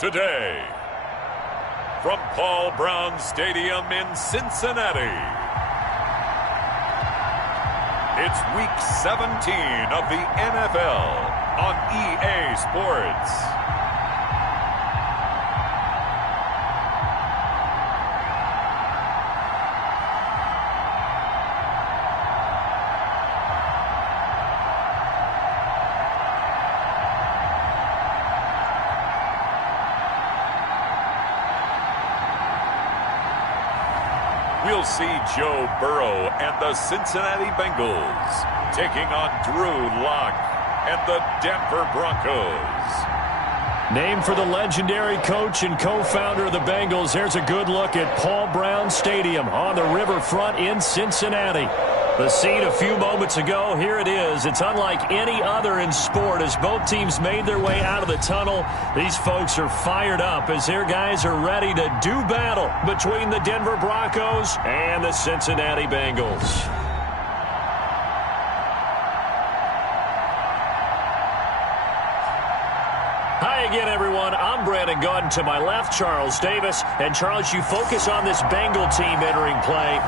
today. From Paul Brown Stadium in Cincinnati, it's Week 17 of the NFL on EA Sports. We'll see Joe Burrow and the Cincinnati Bengals taking on Drew Lock and the Denver Broncos. Named for the legendary coach and co-founder of the Bengals, here's a good look at Paul Brown Stadium on the riverfront in Cincinnati. The scene a few moments ago, here it is. It's unlike any other in sport as both teams made their way out of the tunnel. These folks are fired up as their guys are ready to do battle between the Denver Broncos and the Cincinnati Bengals. Hi again, everyone. I'm Brandon Gunn. To my left, Charles Davis. And, Charles, you focus on this Bengal team entering play.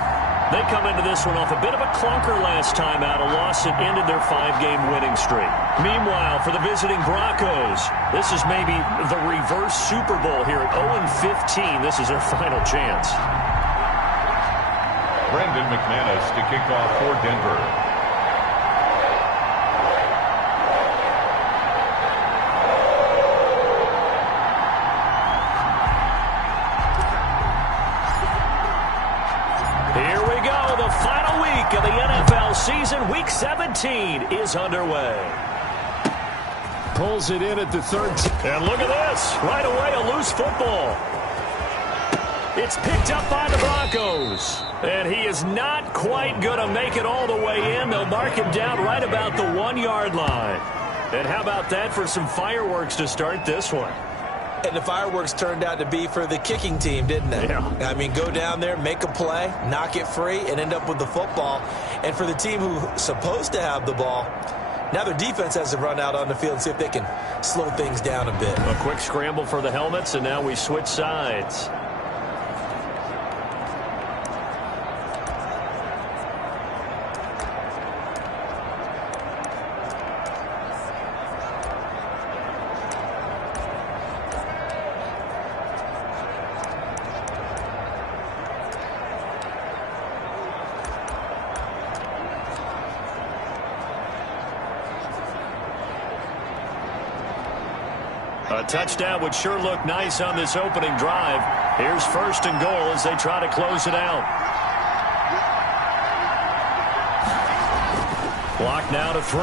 They come into this one off a bit of a clunker last time out, a loss that ended their 5-game winning streak. Meanwhile, for the visiting Broncos, this is maybe the reverse Super Bowl here at 0-15. This is their final chance. Brandon McManus to kick off for Denver. Of the NFL season, Week 17 is underway. Pulls it in at the 13. And look at this. Right away, a loose football. It's picked up by the Broncos. And he is not quite going to make it all the way in. They'll mark him down right about the 1-yard line. And how about that for some fireworks to start this one? And the fireworks turned out to be for the kicking team, didn't they? Yeah. I mean, go down there, make a play, knock it free, and end up with the football. And for the team who's supposed to have the ball, now their defense has to run out on the field and see if they can slow things down a bit. A quick scramble for the helmets, and now we switch sides. A touchdown would sure look nice on this opening drive. Here's 1st and goal as they try to close it out. Block now to throw.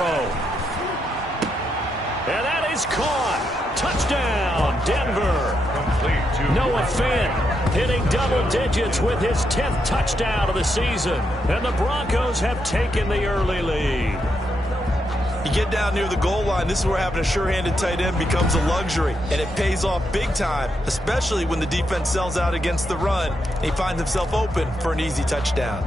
And that is caught. Touchdown, Denver. Noah Fant hitting double digits with his 10th touchdown of the season. And the Broncos have taken the early lead. You get down near the goal line, this is where having a sure-handed tight end becomes a luxury, and it pays off big time, especially when the defense sells out against the run, and he finds himself open for an easy touchdown.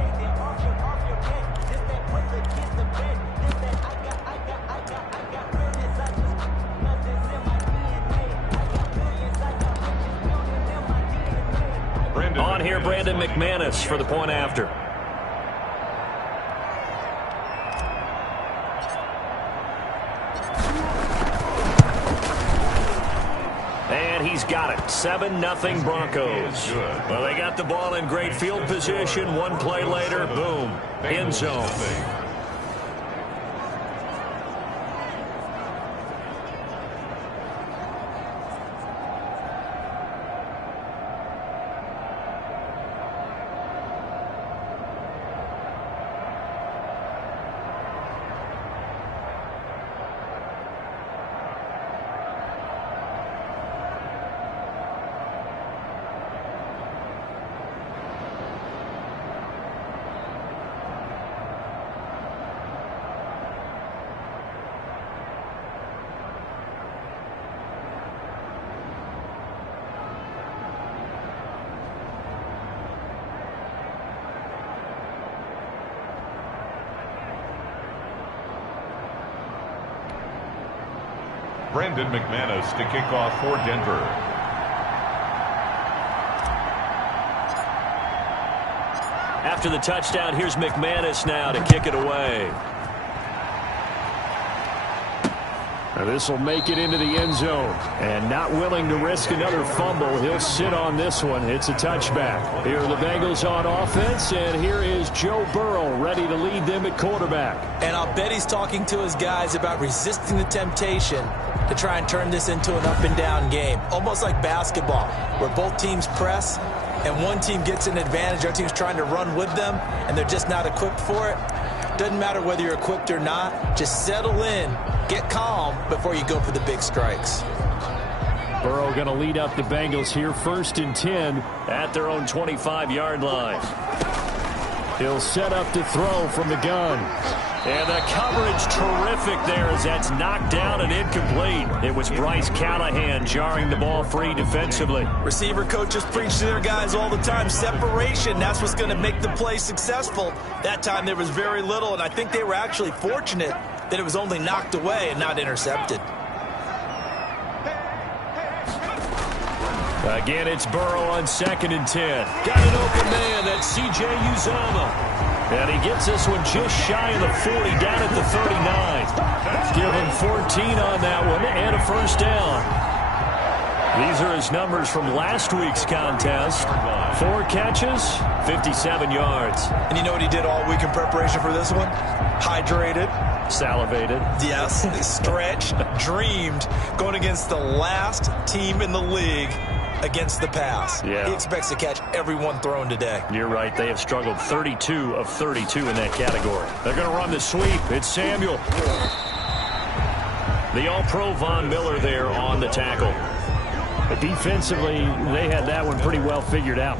On here, Brandon McManus for the point after. He's got it. 7-0 Broncos. Well, they got the ball in great field position. One play later, boom, end zone. Brandon McManus to kick off for Denver. After the touchdown, here's McManus now to kick it away. Now this will make it into the end zone. And not willing to risk another fumble, he'll sit on this one. It's a touchback. Here are the Bengals on offense, and here is Joe Burrow ready to lead them at quarterback. And I'll bet he's talking to his guys about resisting the temptation to try and turn this into an up-and-down game. Almost like basketball, where both teams press, and one team gets an advantage, the other team's trying to run with them, and they're just not equipped for it. Doesn't matter whether you're equipped or not. Just settle in, get calm before you go for the big strikes. Burrow going to lead up the Bengals here, 1st and 10 at their own 25-yard line. He'll set up to throw from the gun. And the coverage terrific there as that's knocked down and incomplete. It was Bryce Callahan jarring the ball free defensively. Receiver coaches preach to their guys all the time. Separation, that's what's going to make the play successful. That time there was very little, and I think they were actually fortunate that it was only knocked away and not intercepted. Again, it's Burrow on 2nd and 10. Got an open man. That's C.J. Uzomah. And he gets this one just shy of the 40, down at the 39. Give him 14 on that one and a 1st down. These are his numbers from last week's contest. 4 catches, 57 yards. And you know what he did all week in preparation for this one? Hydrated. Salivated. Yes, stretched, dreamed, going against the last team in the league against the pass. Yeah. He expects to catch every one thrown today. You're right. They have struggled 32 of 32 in that category. They're going to run the sweep. It's Samuel. The All-Pro Von Miller there on the tackle. But defensively, they had that one pretty well figured out.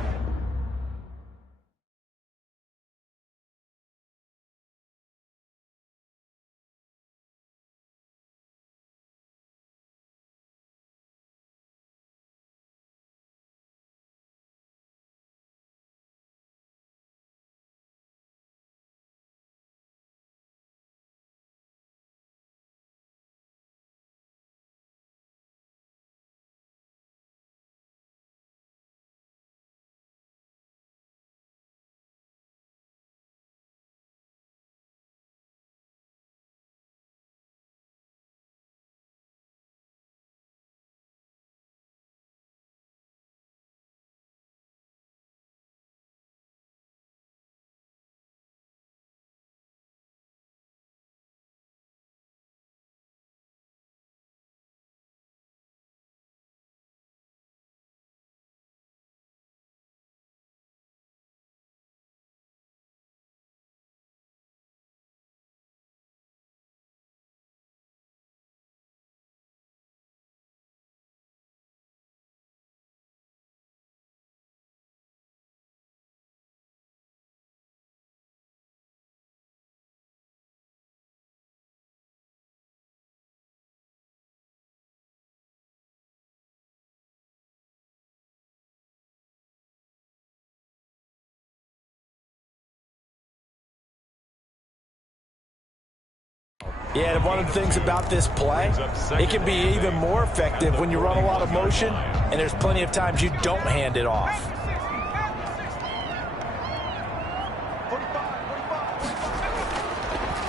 Yeah, and one of the things about this play, it can be even more effective when you run a lot of motion, and there's plenty of times you don't hand it off.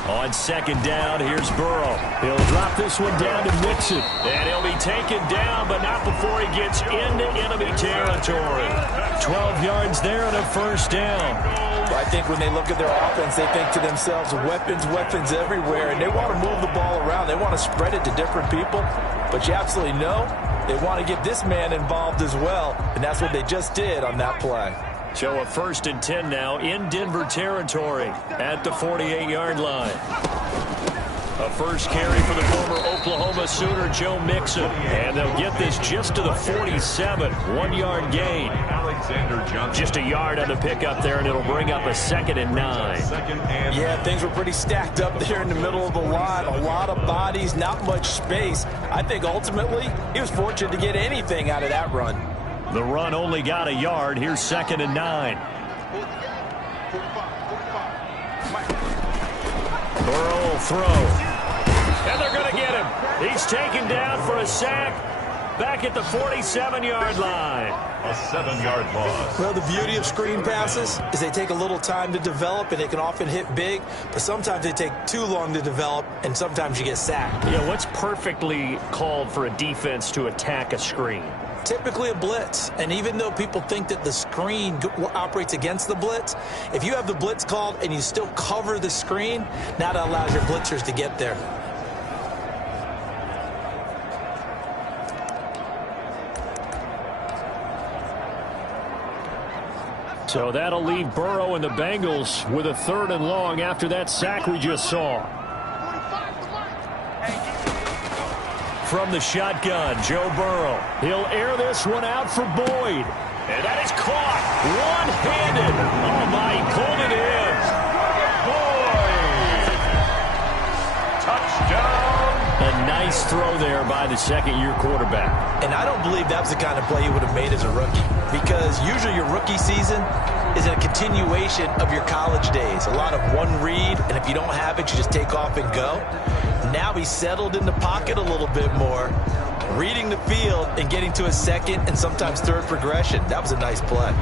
On 2nd down, here's Burrow. He'll drop this one down to Mixon. And he'll be taken down, but not before he gets into enemy territory. 12 yards there and a 1st down. Well, I think when they look at their offense, they think to themselves, weapons, weapons everywhere, and they want to move the ball around. They want to spread it to different people, but you absolutely know they want to get this man involved as well, and that's what they just did on that play. So a 1st and 10 now in Denver territory at the 48-yard line. A first carry for the former Oklahoma Sooner, Joe Mixon. And they'll get this just to the 47. 1-yard gain. Just a yard on the pickup there, and it'll bring up a 2nd and 9. Yeah, things were pretty stacked up there in the middle of the line. A lot of bodies, not much space. I think ultimately he was fortunate to get anything out of that run. The run only got a yard. Here's 2nd and 9. Burrow will throw. And they're going to get him. He's taken down for a sack. back at the 47-yard line. A 7-yard loss. Well, the beauty of screen passes is they take a little time to develop, and they can often hit big, but sometimes they take too long to develop, and sometimes you get sacked. Yeah, what's perfectly called for a defense to attack a screen? Typically a blitz, and even though people think that the screen operates against the blitz, if you have the blitz called and you still cover the screen, now that allows your blitzers to get there. So that'll leave Burrow and the Bengals with a 3rd and long after that sack we just saw. From the shotgun, Joe Burrow. He'll air this one out for Boyd. And that is caught one-handed. Oh, my, he pulled it in. Boyd. Touchdown. A nice throw there by the second-year quarterback. And I don't believe that was the kind of play he would have made as a rookie, because usually your rookie season is a continuation of your college days. A lot of one read, and if you don't have it, you just take off and go. Now he's settled in the pocket a little bit more, reading the field and getting to a second and sometimes third progression. That was a nice play.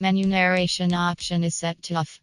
Menu narration option is set to off.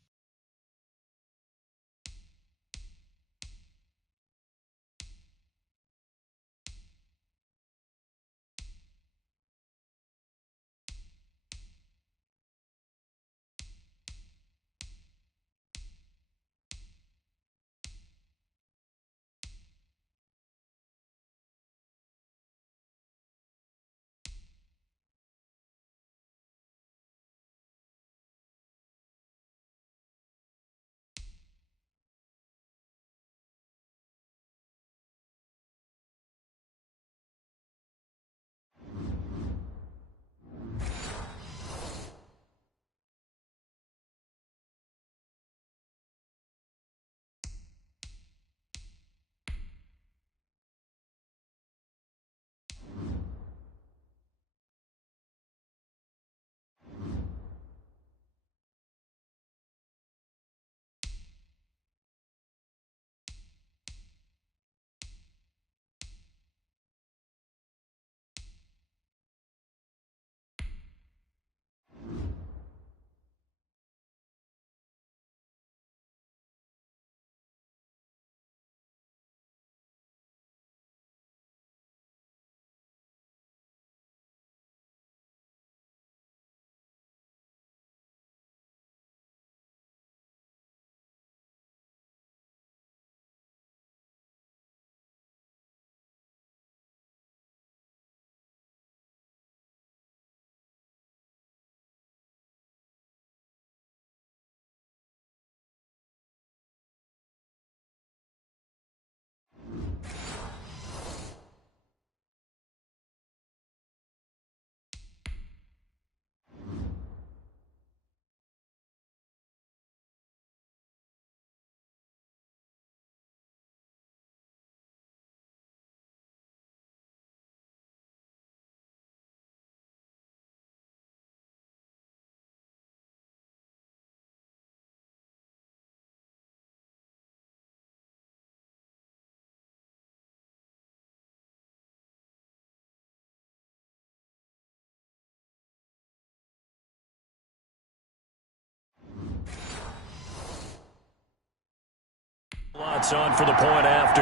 It's on for the point after.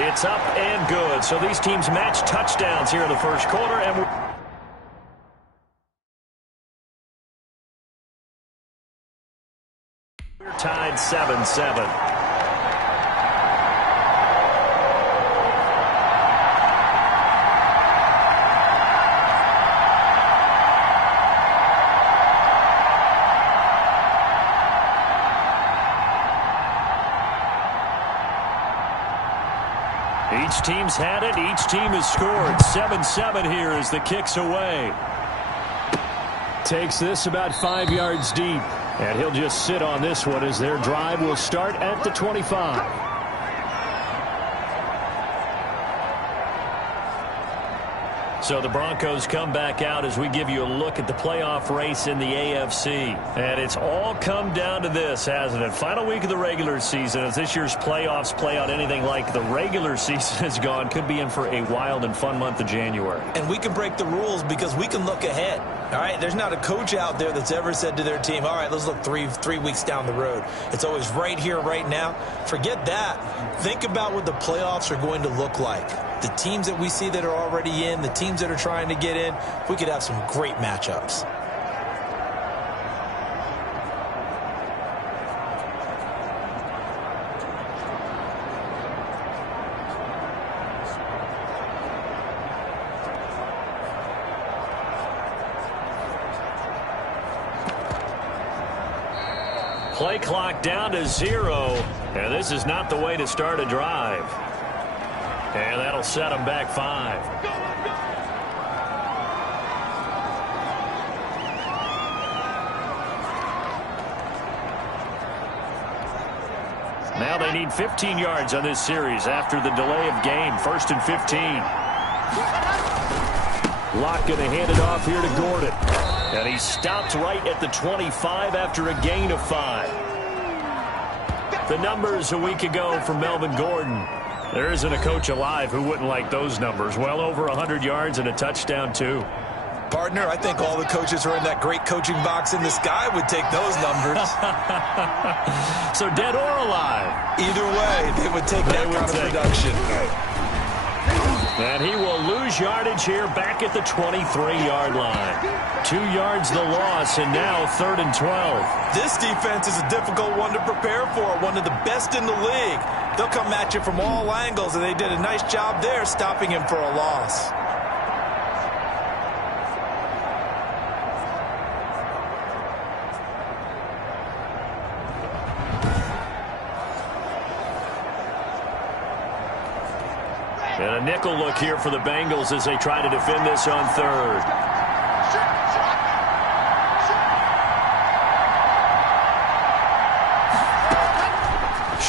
It's up and good. So these teams match touchdowns here in the first quarter, and we're tied 7-7. Each team's had it. Each team has scored. 7-7 here as the kick's away. Takes this about 5 yards deep. And he'll just sit on this one as their drive will start at the 25. So the Broncos come back out as we give you a look at the playoff race in the AFC. And it's all come down to this, hasn't it? Final week of the regular season. As this year's playoffs play out anything like the regular season has gone, could be in for a wild and fun month of January. And we can break the rules because we can look ahead. All right, there's not a coach out there that's ever said to their team, all right, let's look three weeks down the road. It's always right here, right now. Forget that. Think about what the playoffs are going to look like. The teams that we see that are already in, the teams that are trying to get in, we could have some great matchups. Play clock down to 0, and this is not the way to start a drive. And that'll set them back 5. Now they need 15 yards on this series after the delay of game. 1st and 15. Locke going to hand it off here to Gordon. And he stopped right at the 25 after a gain of 5. The numbers a week ago from Melvin Gordon. There isn't a coach alive who wouldn't like those numbers. Well over 100 yards and a touchdown, too. Partner, I think all the coaches who are in that great coaching box in the sky would take those numbers. So dead or alive? Either way, they would take that kind of production. And he will lose yardage here back at the 23-yard line. 2 yards the loss, and now 3rd and 12. This defense is a difficult one to prepare for, one of the best in the league. They'll come at you from all angles, and they did a nice job there stopping him for a loss. And a nickel look here for the Bengals as they try to defend this on 3rd.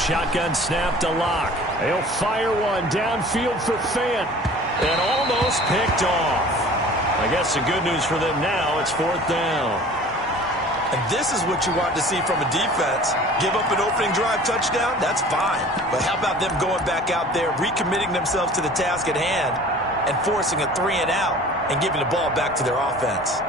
Shotgun snap to Locke. He'll fire one downfield for Fant. And almost picked off. I guess the good news for them now, it's 4th down. And this is what you want to see from a defense. Give up an opening drive touchdown, that's fine. But how about them going back out there, recommitting themselves to the task at hand, and forcing a 3 and out, and giving the ball back to their offense.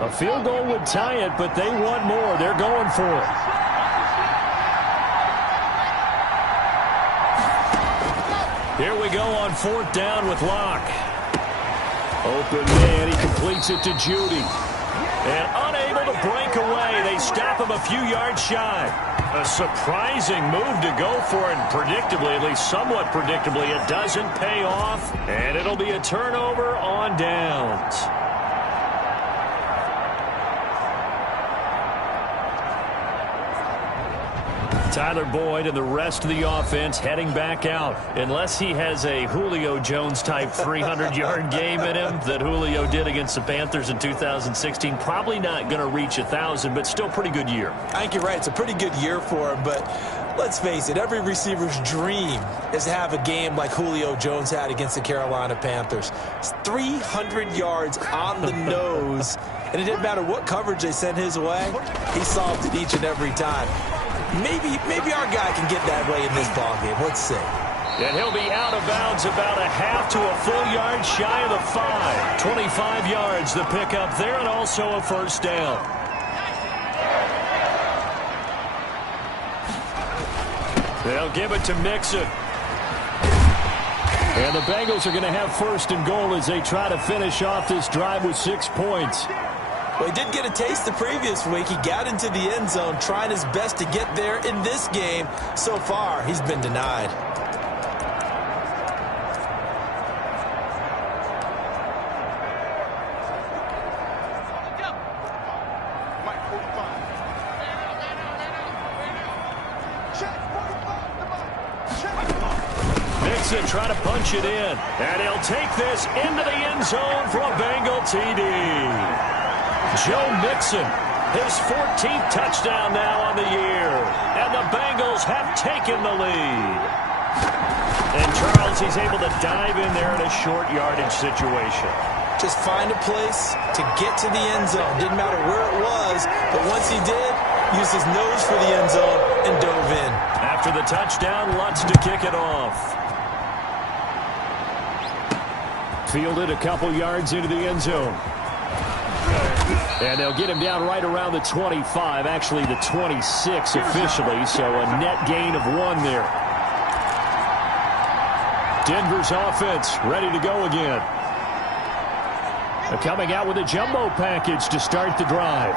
A field goal would tie it, but they want more. They're going for it. Here we go on 4th down with Locke. Open man, he completes it to Judy. And unable to break away, they stop him a few yards shy. A surprising move to go for it, and predictably, at least somewhat predictably, it doesn't pay off. And it'll be a turnover on downs. Tyler Boyd and the rest of the offense heading back out. Unless he has a Julio Jones-type 300-yard game in him that Julio did against the Panthers in 2016. Probably not going to reach 1,000, but still pretty good year. I think you're right. It's a pretty good year for him, but Let's face it, every receiver's dream is to have a game like Julio Jones had against the Carolina Panthers. It's 300 yards on the nose, and it didn't matter what coverage they sent his way. He solved it each and every time. Maybe our guy can get that way in this ballgame. Let's see. And he'll be out of bounds about a half to a full yard shy of the 5. 25 yards the pickup there, and also a first down. They'll give it to Mixon. And the Bengals are going to have first and goal as they try to finish off this drive with 6 points. Well, he did get a taste the previous week. He got into the end zone, trying his best to get there in this game. So far, he's been denied. Mixon trying to punch it in. And he'll take this into the end zone for a Bengal TD. Joe Mixon, his 14th touchdown now on the year. And the Bengals have taken the lead. And Charles, he's able to dive in there in a short yardage situation. Just find a place to get to the end zone. Didn't matter where it was, but once he did, used his nose for the end zone and dove in. After the touchdown, Lutz to kick it off. Fielded a couple yards into the end zone. And they'll get him down right around the 25, actually the 26 officially, so a net gain of 1 there. Denver's offense ready to go again. They're coming out with a jumbo package to start the drive.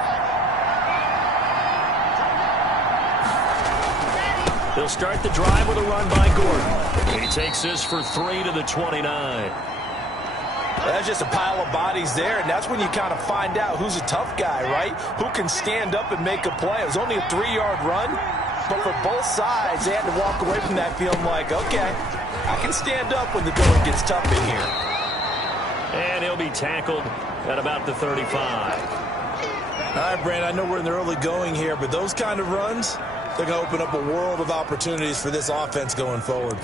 They'll start the drive with a run by Gordon. He takes this for 3 to the 29. That's just a pile of bodies there, and that's when you kind of find out who's a tough guy, right? Who can stand up and make a play. It was only a 3-yard run, but for both sides, they had to walk away from that feeling like, okay, I can stand up when the going gets tough in here. And he'll be tackled at about the 35. All right, Brandon, I know we're in the early going here, but those kind of runs, they're going to open up a world of opportunities for this offense going forward.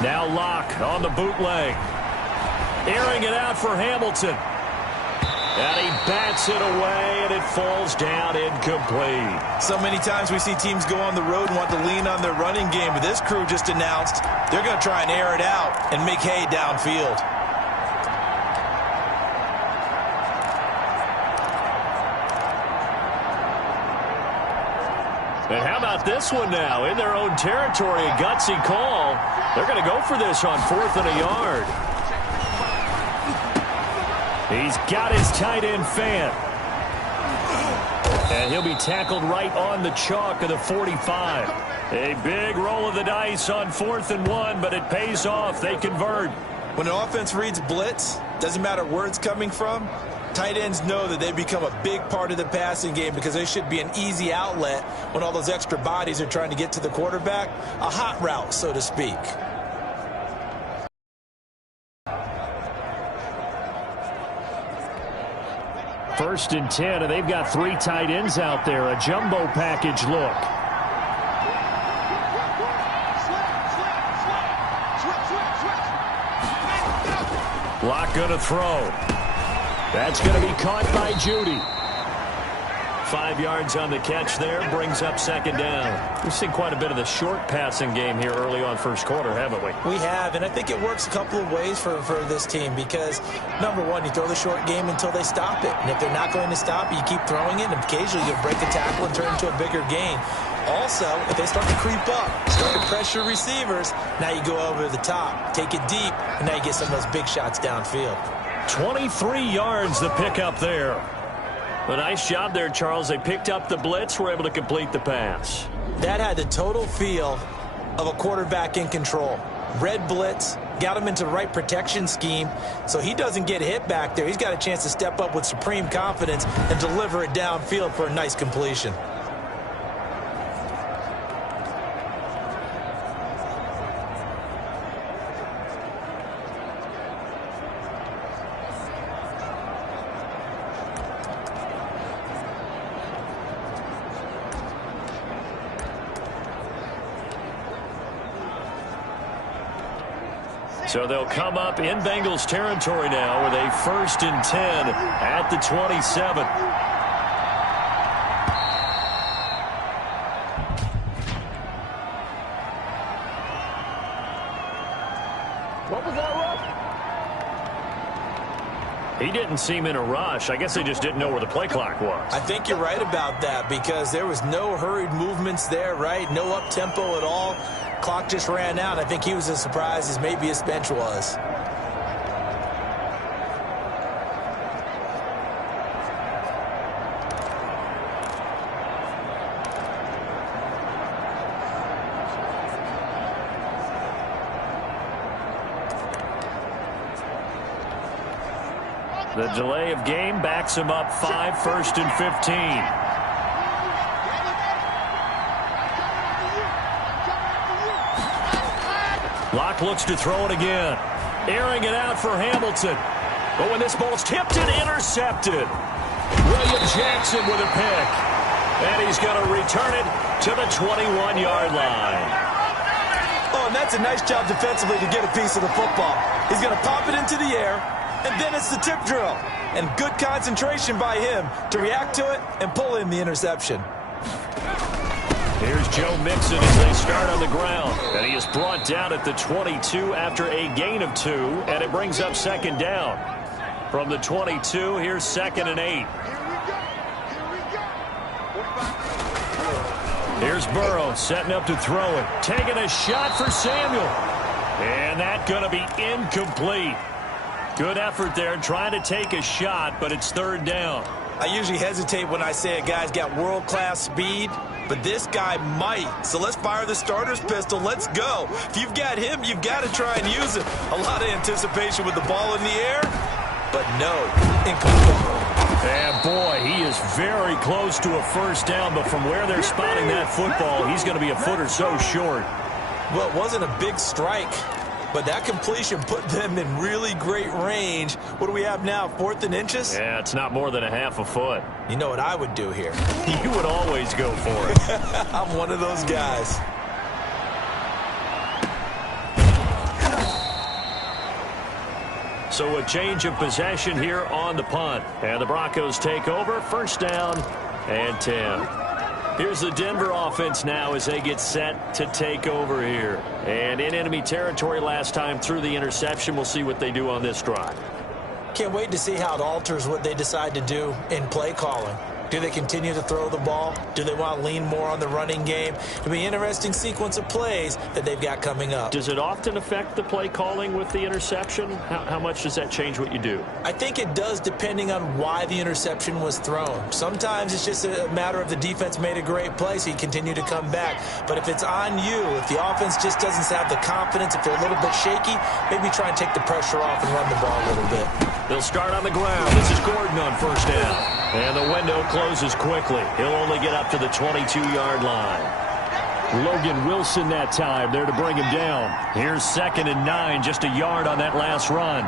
Now Locke on the bootleg. Airing it out for Hamilton. And he bats it away, and it falls down incomplete. So many times we see teams go on the road and want to lean on their running game, but this crew just announced they're going to try and air it out and make hay downfield. And how about this one now? In their own territory, a gutsy call. They're going to go for this on 4th and a yard. He's got his tight end fan. And he'll be tackled right on the chalk of the 45. A big roll of the dice on 4th and 1, but it pays off. They convert. When an offense reads blitz, doesn't matter where it's coming from, tight ends know that they become a big part of the passing game because they should be an easy outlet when all those extra bodies are trying to get to the quarterback. A hot route, so to speak. First and 10, and they've got 3 tight ends out there. A jumbo package look. Locke going to throw. That's going to be caught by Judy. 5 yards on the catch there, brings up 2nd down. We've seen quite a bit of the short passing game here early on first quarter, haven't we? We have, and I think it works a couple of ways for this team because, number one, you throw the short game until they stop it. And if they're not going to stop it, you keep throwing it, and occasionally you'll break a tackle and turn it into a bigger gain. Also, if they start to creep up, start to pressure receivers, now you go over the top, take it deep, and now you get some of those big shots downfield. 23 yards the pickup there. A nice job there, Charles. They picked up the blitz, were able to complete the pass. That had the total feel of a quarterback in control. Red blitz, got him into the right protection scheme, so he doesn't get hit back there. He's got a chance to step up with supreme confidence and deliver it downfield for a nice completion. So they'll come up in Bengals territory now with a 1st and 10 at the 27. What was that, Russ? He didn't seem in a rush. I guess they just didn't know where the play clock was. I think you're right about that because there was no hurried movements there, right? No up-tempo at all. Clock just ran out. I think he was as surprised as maybe his bench was. The delay of game backs him up 5, 1st and 15. Locke looks to throw it again. Airing it out for Hamilton. But when this ball's tipped and intercepted, William Jackson with a pick. And he's going to return it to the 21-yard line. Oh, and that's a nice job defensively to get a piece of the football. He's going to pop it into the air, and then it's the tip drill. And good concentration by him to react to it and pull in the interception. Here's Joe Mixon as they start on the ground. And he is brought down at the 22 after a gain of 2. And it brings up 2nd down. From the 22, here's 2nd and 8. Here's Burrow setting up to throw it. Taking a shot for Samuel. And that's going to be incomplete. Good effort there trying to take a shot, but it's 3rd down. I usually hesitate when I say a guy's got world-class speed, but this guy might. So let's fire the starter's pistol. Let's go. If you've got him, you've got to try and use it. A lot of anticipation with the ball in the air, but no, incomplete. And boy, he is very close to a 1st down, but from where they're spotting that football, he's going to be a foot or so short. Well, it wasn't a big strike, but that completion put them in really great range. What do we have now, 4th and inches? Yeah, it's not more than a half a foot. You know what I would do here? You would always go for it. I'm one of those guys. So a change of possession here on the punt. And the Broncos take over, 1st down and 10. Here's the Denver offense now as they get set to take over here. And in enemy territory last time through the interception. We'll see what they do on this drive. Can't wait to see how it alters what they decide to do in play calling. Do they continue to throw the ball? Do they want to lean more on the running game? It'll be an interesting sequence of plays that they've got coming up. Does it often affect the play calling with the interception? How much does that change what you do? I think it does depending on why the interception was thrown. Sometimes it's just a matter of the defense made a great play, so you continue to come back. But if it's on you, if the offense just doesn't have the confidence, if they're a little bit shaky, maybe try and take the pressure off and run the ball a little bit. They'll start on the ground. This is Gordon on 1st down. And the window closes quickly. He'll only get up to the 22-yard line. Logan Wilson that time there to bring him down. Here's 2nd and 9, just a yard on that last run.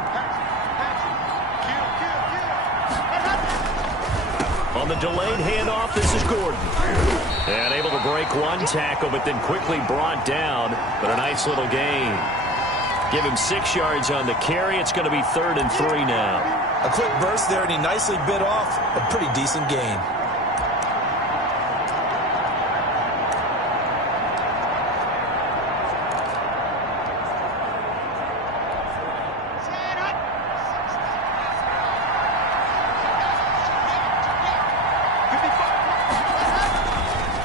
On the delayed handoff, this is Gordon. And able to break one tackle, but then quickly brought down. But a nice little gain. Give him 6 yards on the carry. It's going to be 3rd and 3 now. A quick burst there, and he nicely bit off a pretty decent gain.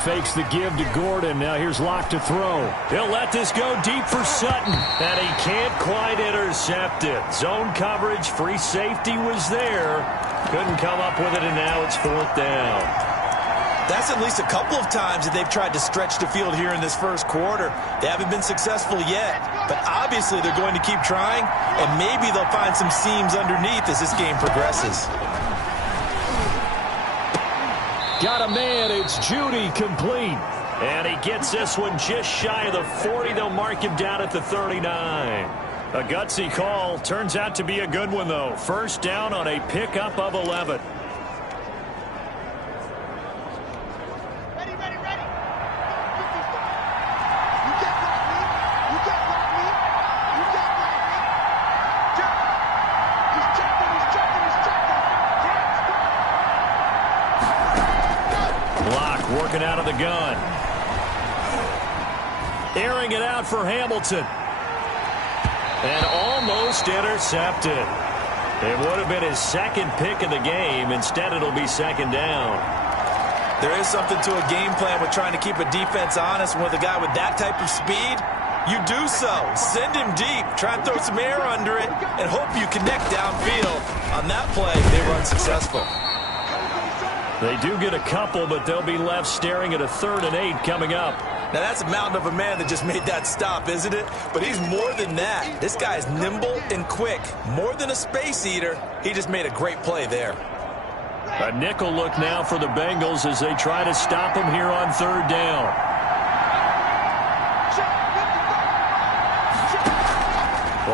Fakes the give to Gordon. Now here's Locke to throw. He'll let this go deep for Sutton. And he can't quite intercept it. Zone coverage, free safety was there. Couldn't come up with it, and now it's 4th down. That's at least a couple of times that they've tried to stretch the field here in this 1st quarter. They haven't been successful yet. But obviously they're going to keep trying, and maybe they'll find some seams underneath as this game progresses. Got a man, it's Judy complete. And he gets this one just shy of the 40. They'll mark him down at the 39. A gutsy call. Turns out to be a good one, though. 1st down on a pickup of 11. working out of the gun. Airing it out for Hamilton. And almost intercepted. It would have been his second pick of the game. Instead, it'll be second down. There is something to a game plan with trying to keep a defense honest. With a guy with that type of speed, you do so. Send him deep. Try and throw some air under it and hope you connect downfield. On that play, they were unsuccessful. They do get a couple, but they'll be left staring at a 3rd and 8 coming up. Now, that's a mountain of a man that just made that stop, isn't it? But he's more than that. This guy's nimble and quick. More than a space eater, he just made a great play there. A nickel look now for the Bengals as they try to stop him here on 3rd down.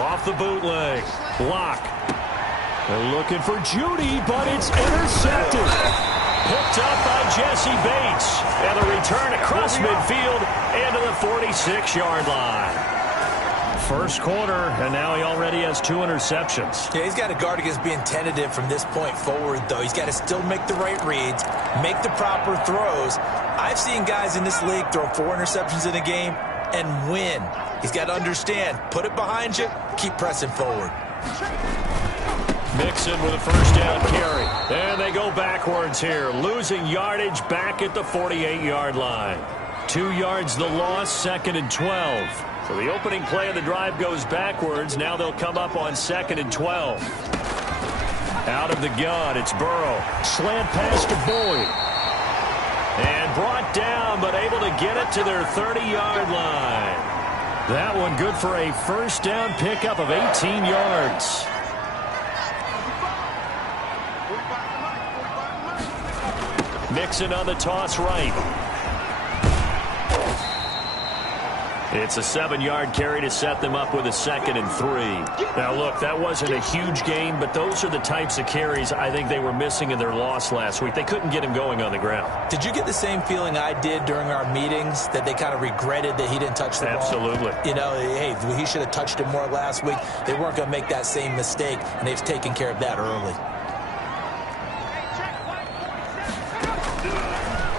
Off the bootleg. Block. They're looking for Judy, but it's intercepted. Picked up by Jesse Bates. And the return across midfield and to the 46-yard line. First quarter, and now he already has 2 interceptions. Yeah, he's got to guard against being tentative from this point forward, though. He's got to still make the right reads, make the proper throws. I've seen guys in this league throw 4 interceptions in a game and win. He's got to understand, put it behind you, keep pressing forward. Mixon with a first down carry. And they go backwards here, losing yardage back at the 48-yard line. 2 yards the loss, 2nd and 12. So the opening play of the drive goes backwards. Now they'll come up on 2nd and 12. Out of the gun, it's Burrow. Slant pass to Boyd. And brought down, but able to get it to their 30-yard line. That one good for a first down pickup of 18 yards. Mixon on the toss right. It's a 7-yard carry to set them up with a 2nd and 3. Now, look, that wasn't a huge gain, but those are the types of carries I think they were missing in their loss last week. They couldn't get him going on the ground. Did you get the same feeling I did during our meetings, that they kind of regretted that he didn't touch the ball? Absolutely. You know, hey, he should have touched it more last week. They weren't going to make that same mistake, and they've taken care of that early.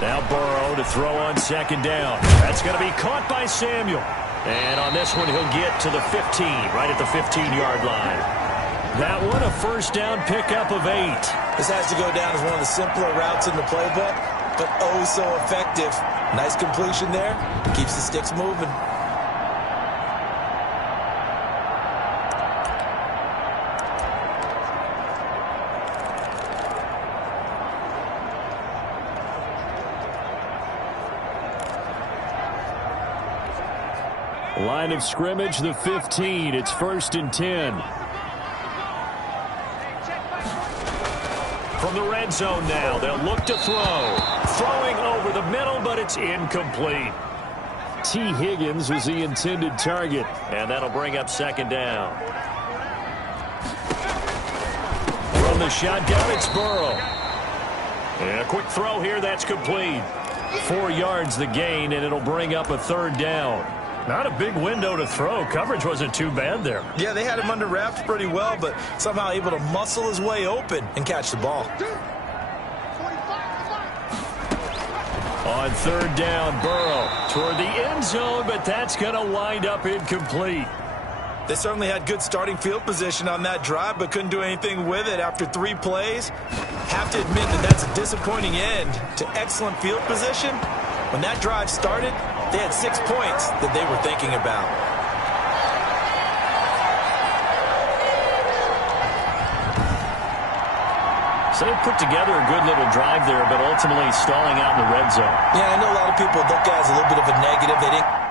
Now Burrow to throw on 2nd down. That's going to be caught by Samuel. And on this one, he'll get to the 15, right at the 15-yard line. That one, a first down pickup of 8. This has to go down as one of the simpler routes in the playbook, but oh so effective. Nice completion there. Keeps the sticks moving. Line of scrimmage, the 15. It's 1st and 10. From the red zone now, they'll look to throw. Throwing over the middle, but it's incomplete. T. Higgins was the intended target, and that'll bring up 2nd down. From the shotgun, it's Burrow. And a quick throw here, that's complete. 4 yards the gain, and it'll bring up a 3rd down. Not a big window to throw. Coverage wasn't too bad there. Yeah, they had him under wraps pretty well, but somehow able to muscle his way open and catch the ball. On 3rd down, Burrow toward the end zone, but that's going to wind up incomplete. They certainly had good starting field position on that drive, but couldn't do anything with it after 3 plays. Have to admit that that's a disappointing end to excellent field position. When that drive started, they had 6 points that they were thinking about. So they put together a good little drive there, but ultimately stalling out in the red zone. Yeah, I know a lot of people look at it as a little bit of a negative. They didn't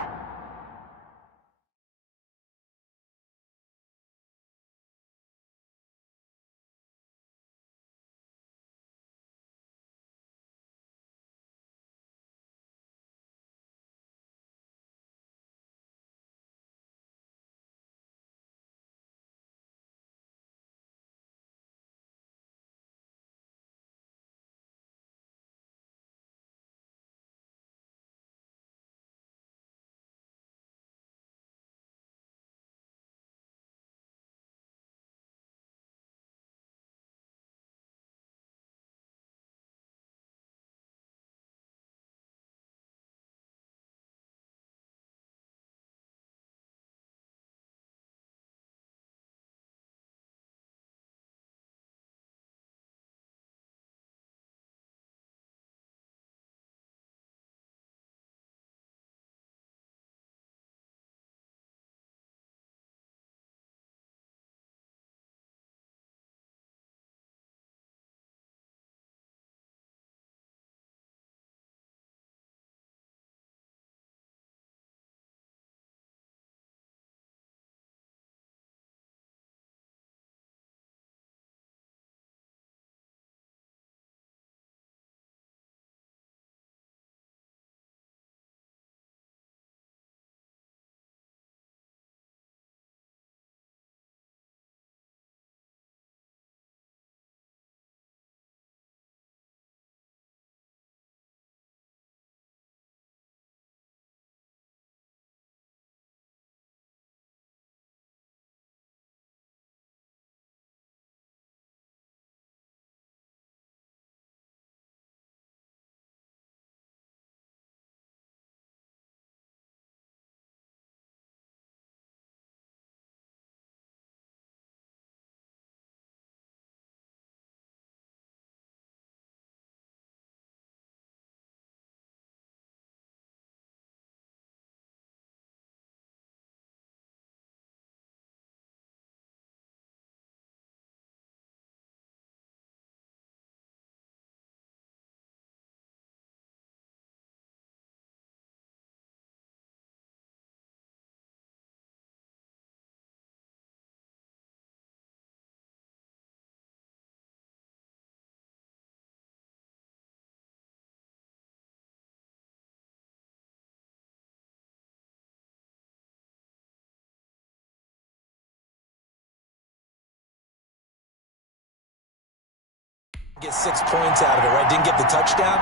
Get 6 points out of it, right? Didn't get the touchdown,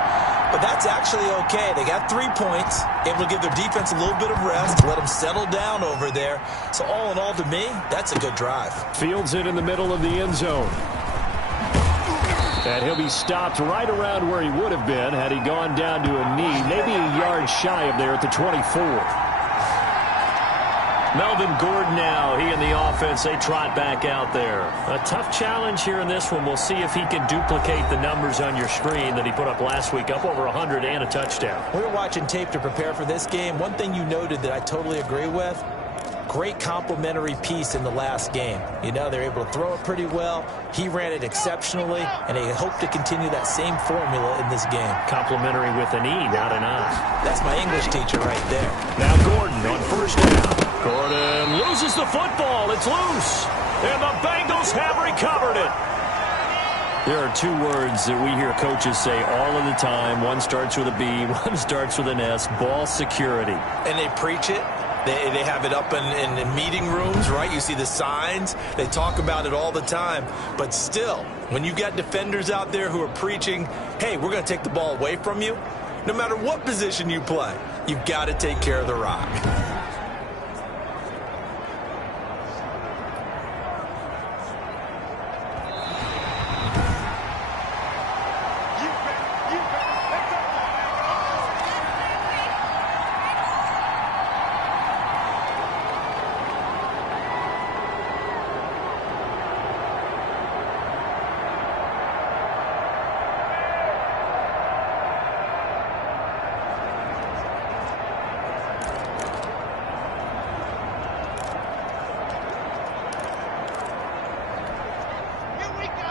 but that's actually okay. They got 3 points, able to give their defense a little bit of rest, let them settle down over there. So all in all, to me, that's a good drive. Fields it in the middle of the end zone. And he'll be stopped right around where he would have been had he gone down to a knee, maybe a yard shy of there at the 24. Melvin Gordon now, he and the offense, they trot back out there. A tough challenge here in this one. We'll see if he can duplicate the numbers on your screen that he put up last week, up over 100 and a touchdown. We were watching tape to prepare for this game. One thing you noted that I totally agree with, great complementary piece in the last game. You know, they're able to throw it pretty well. He ran it exceptionally, and they hope to continue that same formula in this game. Complimentary with an E, not an I. That's my English teacher right there. Now Gordon on first down. Gordon loses the football. It's loose. And the Bengals have recovered it. There are 2 words that we hear coaches say all of the time. One starts with a B, one starts with an S. Ball security. And they preach it. They have it up in meeting rooms, right? You see the signs. They talk about it all the time. But still, when you got defenders out there who are preaching, hey, we're going to take the ball away from you, no matter what position you play, you've got to take care of the rock.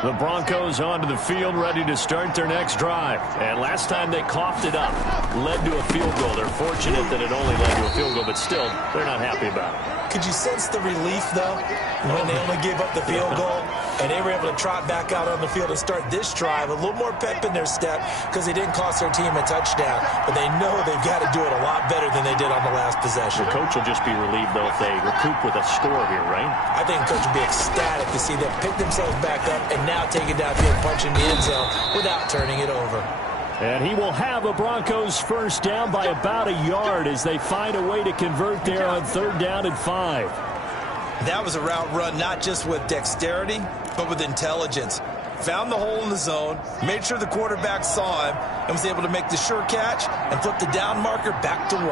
The Broncos onto the field, ready to start their next drive. And last time they coughed it up, led to a field goal. They're fortunate that it only led to a field goal, but still, they're not happy about it. Could you sense the relief, though, when they only gave up the field goal and they were able to trot back out on the field and start this drive? A little more pep in their step because they didn't cost their team a touchdown, but they know they've got to do it a lot better than they did on the last possession. The coach will just be relieved, though, if they recoup with a score here, right? I think the coach will be ecstatic to see them pick themselves back up and now take it downfield, punching the end zone without turning it over. And he will have a Broncos first down by about a yard as they find a way to convert there on 3rd down and 5. That was a route run not just with dexterity, but with intelligence. Found the hole in the zone, made sure the quarterback saw him, and was able to make the sure catch and flip the down marker back to 1.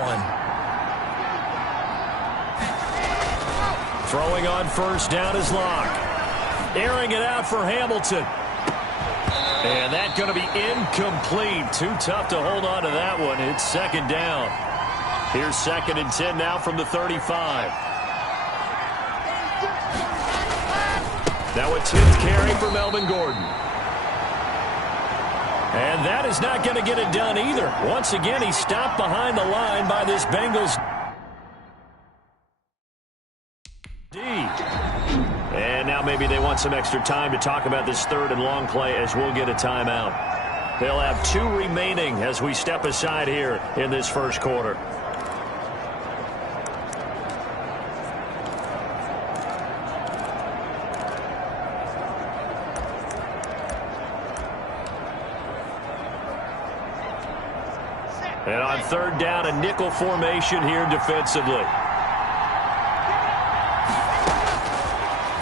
Throwing on first down is Locke. Airing it out for Hamilton. And that's going to be incomplete. Too tough to hold on to that one. It's 2nd down. Here's 2nd and 10 now from the 35. Now a 10th carry for Melvin Gordon. And that is not going to get it done either. Once again, he stopped behind the line by this Bengals D. And now maybe they want some extra time to talk about this 3rd and long play as we'll get a timeout. They'll have 2 remaining as we step aside here in this first quarter. And on 3rd down, a nickel formation here defensively.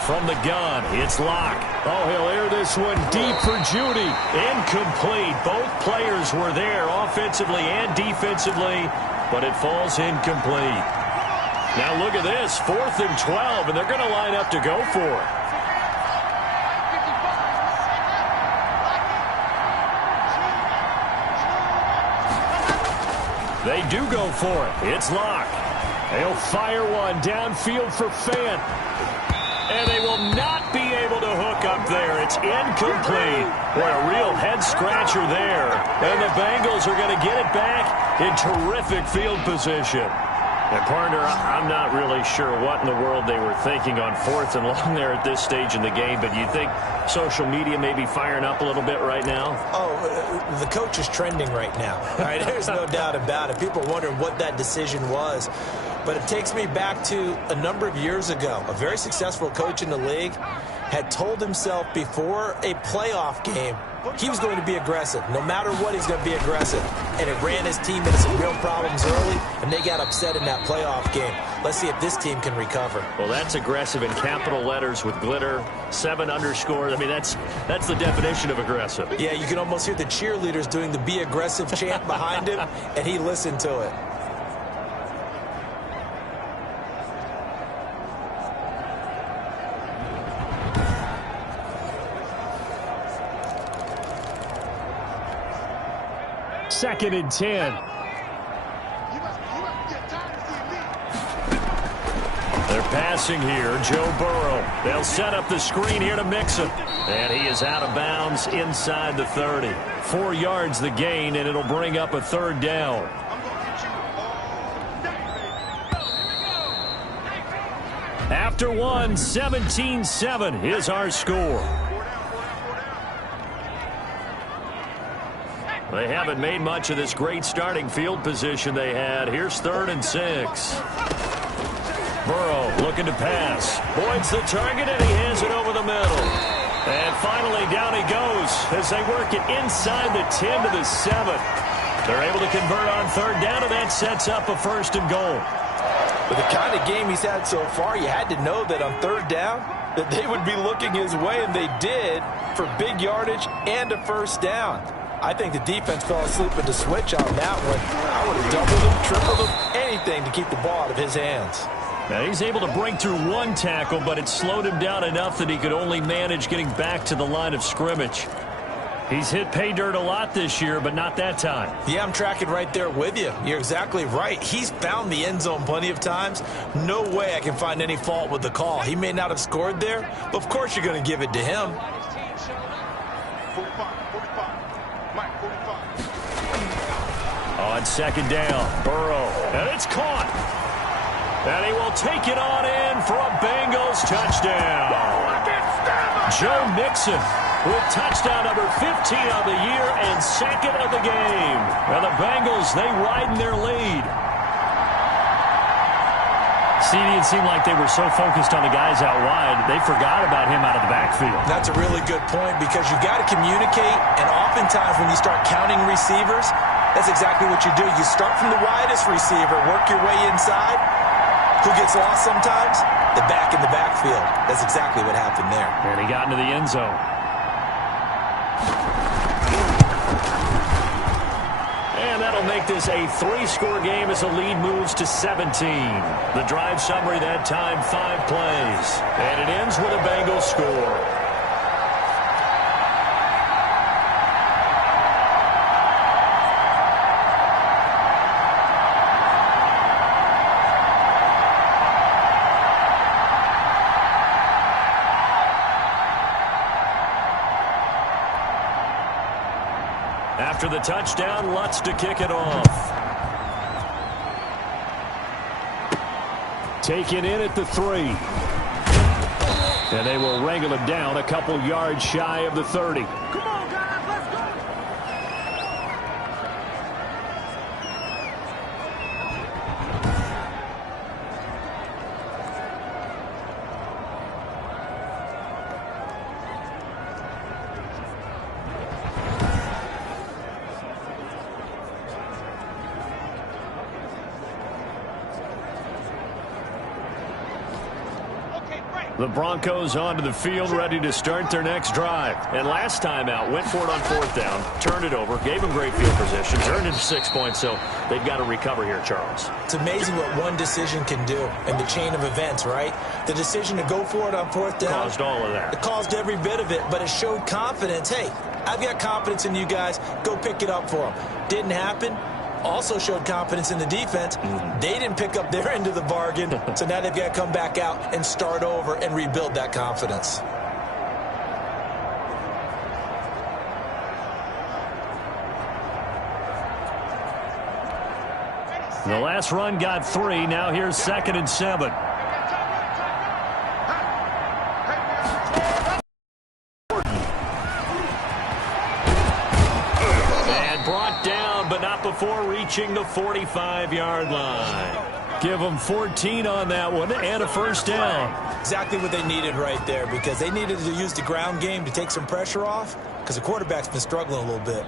From the gun, it's Locke. Oh, he'll air this one deep for Judy. Incomplete. Both players were there offensively and defensively, but it falls incomplete. Now look at this, 4th and 12, and they're going to line up to go for it. They do go for it. It's Locke. They'll fire one downfield for Fant. And they will not be able to hook up there. It's incomplete. What a real head-scratcher there. And the Bengals are going to get it back in terrific field position. And, partner, I'm not really sure what in the world they were thinking on 4th and long there at this stage in the game, but you think social media may be firing up a little bit right now? Oh, the coach is trending right now. All right, there's no doubt about it. People wonder what that decision was. But it takes me back to a number of years ago. A very successful coach in the league had told himself before a playoff game, he was going to be aggressive. No matter what, he's going to be aggressive. And it ran his team into some real problems early, and they got upset in that playoff game. Let's see if this team can recover. Well, that's aggressive in capital letters with glitter, 7 underscores. I mean, that's the definition of aggressive. Yeah, you can almost hear the cheerleaders doing the be aggressive chant behind him, and he listened to it. Second and 10. They're passing here. Joe Burrow. They'll set up the screen here to Mixon. And he is out of bounds inside the 30. 4 yards the gain, and it'll bring up a third down. After one, 17-7 is our score. They haven't made much of this great starting field position they had. Here's 3rd and 6. Burrow looking to pass. Boyd's the target, and he hands it over the middle. And finally, down he goes as they work it inside the 10 to the 7. They're able to convert on 3rd down, and that sets up a 1st and goal. With the kind of game he's had so far, you had to know that on 3rd down, that they would be looking his way, and they did, for big yardage and a 1st down. I think the defense fell asleep with the switch on that one. I would have doubled him, tripled him, anything to keep the ball out of his hands. Now he's able to break through 1 tackle, but it slowed him down enough that he could only manage getting back to the line of scrimmage. He's hit pay dirt a lot this year, but not that time. Yeah, I'm tracking right there with you. You're exactly right. He's found the end zone plenty of times. No way I can find any fault with the call. He may not have scored there, but of course you're going to give it to him. On 2nd down, Burrow, and it's caught. And he will take it on in for a Bengals touchdown. Joe Mixon with touchdown number 15 of the year and 2nd of the game. And the Bengals, they widen their lead. It seemed like they were so focused on the guys out wide, they forgot about him out of the backfield. That's a really good point because you've got to communicate, and oftentimes when you start counting receivers, that's exactly what you do. You start from the widest receiver, work your way inside. Who gets lost sometimes? The back in the backfield. That's exactly what happened there. And he got into the end zone. And that'll make this a 3-score game as the lead moves to 17. The drive summary that time, 5 plays. And it ends with a Bengals score. After the touchdown, Lutz to kick it off. Taken in at the 3. And they will wrangle him down a couple yards shy of the 30. Come on, guys, let's go. The Broncos onto the field, ready to start their next drive. And last time out, went for it on 4th down, turned it over, gave them great field position, turned into 6 points, so they've got to recover here, Charles. It's amazing what one decision can do in the chain of events, right? The decision to go for it on 4th down. Caused all of that. It caused every bit of it, but it showed confidence. Hey, I've got confidence in you guys. Go pick it up for them. Didn't happen. Also showed confidence in the defense. They didn't pick up their end of the bargain, so now they've got to come back out and start over and rebuild that confidence. The last run got 3. Now here's 2nd and 7. Before reaching the 45-yard line. Give them 14 on that one and a 1st down. Exactly what they needed right there because they needed to use the ground game to take some pressure off. because the quarterback's been struggling a little bit.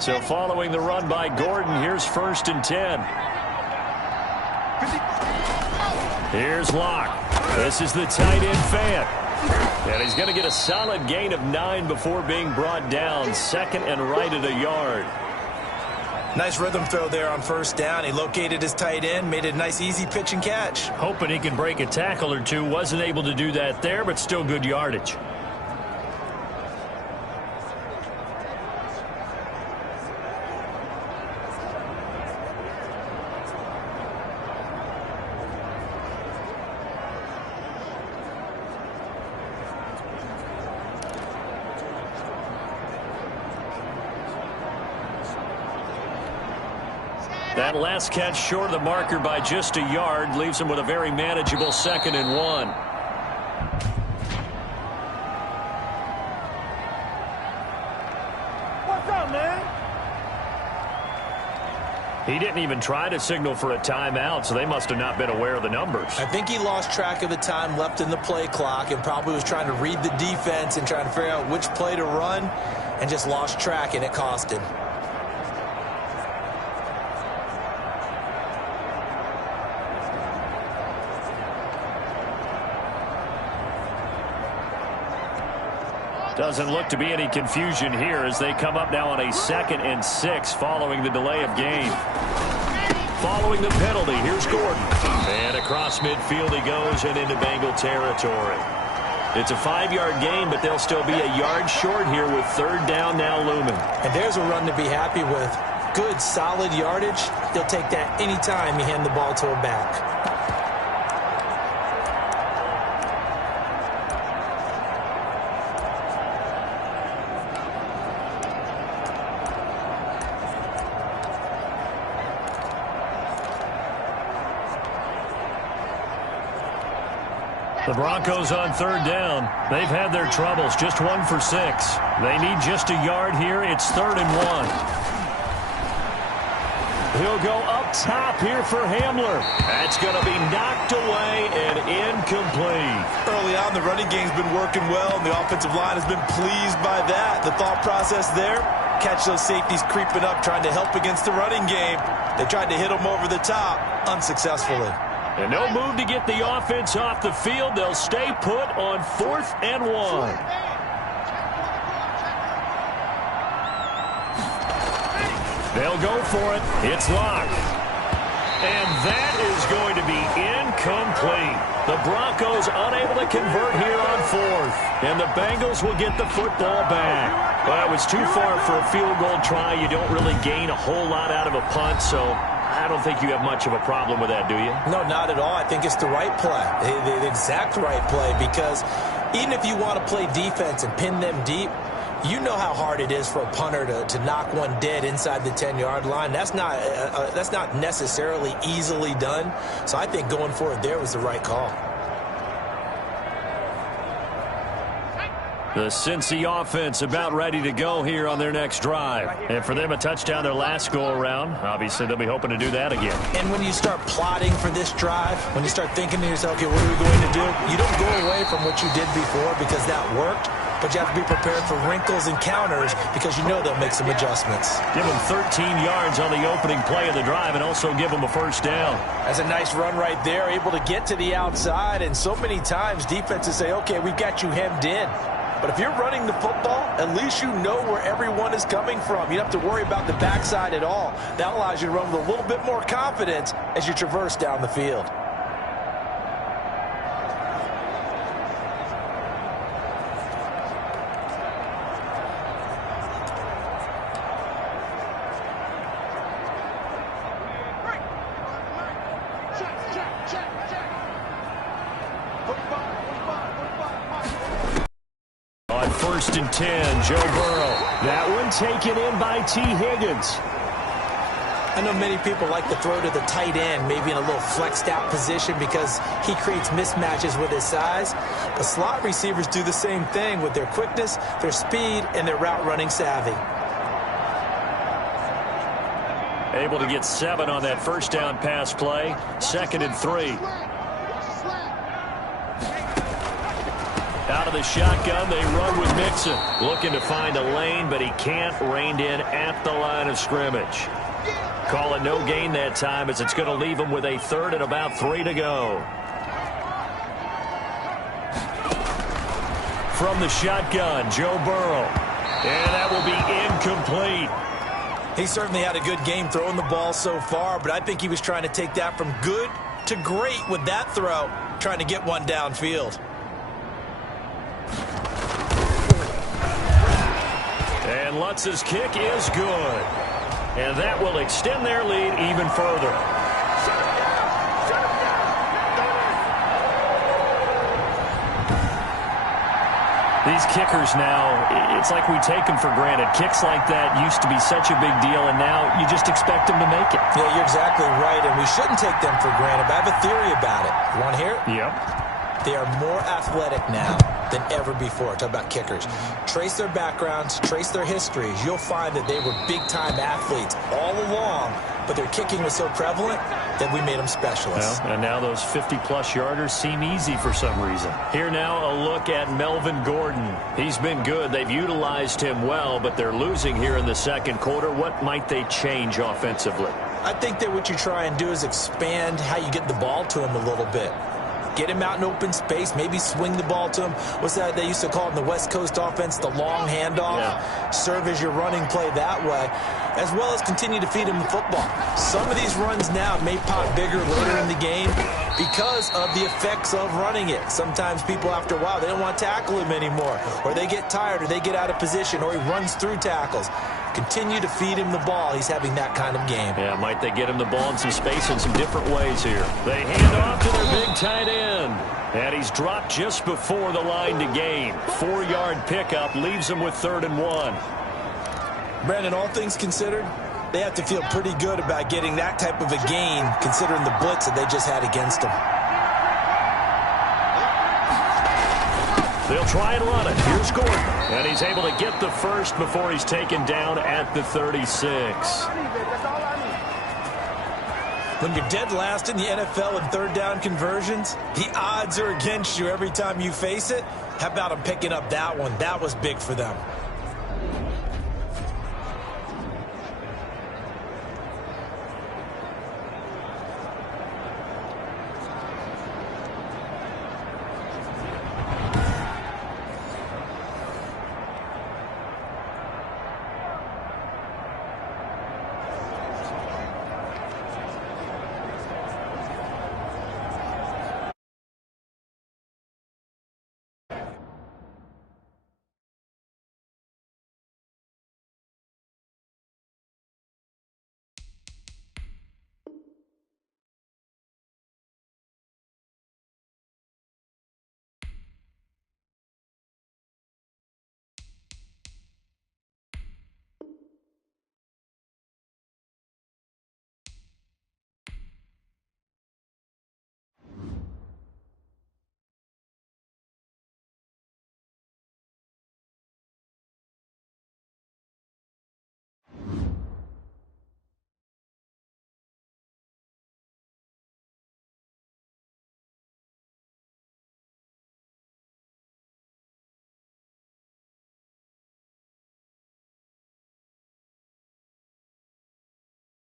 So following the run by Gordon, here's 1st and 10. Here's Locke. This is the tight end fan. And he's going to get a solid gain of 9 before being brought down. 2nd and right at a yard. Nice rhythm throw there on 1st down. He located his tight end, made it a nice easy pitch and catch. Hoping he can break a tackle or two. Wasn't able to do that there, but still good yardage. That last catch short of the marker by just a yard leaves him with a very manageable 2nd and 1. What's up, man? He didn't even try to signal for a timeout, so they must have not been aware of the numbers. I think he lost track of the time left in the play clock and probably was trying to read the defense and trying to figure out which play to run and just lost track, and it cost him. Doesn't look to be any confusion here as they come up now on a 2nd and 6 following the delay of game. Following the penalty, here's Gordon. And across midfield he goes and into Bengal territory. It's a 5-yard gain, but they'll still be a yard short here with 3rd down now looming. And there's a run to be happy with. Good, solid yardage. He'll take that anytime you hand the ball to a back. The Broncos on 3rd down. They've had their troubles. Just 1 for 6. They need just a yard here. It's 3rd and 1. He'll go up top here for Hamler. That's going to be knocked away and incomplete. Early on, the running game's been working well, and the offensive line has been pleased by that. The thought process there, catch those safeties creeping up, trying to help against the running game. They tried to hit them over the top, unsuccessfully. And no move to get the offense off the field. They'll stay put on 4th and 1. They'll go for it. It's locked. And that is going to be incomplete. The Broncos unable to convert here on 4th. And the Bengals will get the football back. Well, it was too far for a field goal try. You don't really gain a whole lot out of a punt, so I don't think you have much of a problem with that, do you? No, not at all. I think it's the right play, the exact right play, because even if you want to play defense and pin them deep, you know how hard it is for a punter to knock one dead inside the 10-yard line. That's not necessarily easily done. So I think going for it there was the right call. The Cincy offense about ready to go here on their next drive. And for them, a touchdown their last go-around. Obviously, they'll be hoping to do that again. And when you start plotting for this drive, when you start thinking to yourself, okay, what are we going to do? You don't go away from what you did before because that worked. But you have to be prepared for wrinkles and counters because you know they'll make some adjustments. Give them 13 yards on the opening play of the drive and also give them a first down. That's a nice run right there, able to get to the outside. And so many times defenses say, okay, we've got you hemmed in. But if you're running the football, at least you know where everyone is coming from. You don't have to worry about the backside at all. That allows you to run with a little bit more confidence as you traverse down the field. On 1st and 10, Joe Burrow. That one taken in by T. Higgins. I know many people like to throw to the tight end, maybe in a little flexed out position because he creates mismatches with his size. But slot receivers do the same thing with their quickness, their speed, and their route running savvy. Able to get 7 on that first down pass play. 2nd and 3. Out of the shotgun, they run with Mixon. Looking to find a lane, but he can't. Reined in at the line of scrimmage. Call it no gain that time as it's going to leave him with a 3rd and about 3 to go. From the shotgun, Joe Burrow. And that will be incomplete. He certainly had a good game throwing the ball so far, but I think he was trying to take that from good to great with that throw, trying to get one downfield. And Lutz's kick is good. And that will extend their lead even further. These kickers now, it's like we take them for granted. Kicks like that used to be such a big deal, and now you just expect them to make it. Yeah, you're exactly right, and we shouldn't take them for granted. But I have a theory about it. You want to hear it? Yep. They are more athletic now than ever before. Talk about kickers. Trace their backgrounds, trace their histories. You'll find that they were big-time athletes all along, but their kicking was so prevalent that we made them specialists. Well, and now those 50-plus yarders seem easy for some reason. Here now, a look at Melvin Gordon. He's been good. They've utilized him well, but they're losing here in the second quarter. What might they change offensively? I think that what you try and do is expand how you get the ball to him a little bit. Get him out in open space, maybe swing the ball to him. What's that they used to call in the West Coast offense, the long handoff? Yeah. Serve as your running play that way, as well as continue to feed him the football. Some of these runs now may pop bigger later in the game because of the effects of running it. Sometimes people, after a while, they don't want to tackle him anymore, or they get tired, or they get out of position, or he runs through tackles. Continue to feed him the ball. He's having that kind of game. Yeah, might they get him the ball in some space in some different ways here. They hand off to their big tight end. And he's dropped just before the line to gain. 4-yard pickup leaves him with 3rd and 1. Brandon, all things considered, they have to feel pretty good about getting that type of a gain considering the blitz that they just had against them. They'll try and run it. Here's Gordon. And he's able to get the first before he's taken down at the 36. When you're dead last in the NFL in third down conversions, the odds are against you every time you face it. How about them picking up that one? That was big for them.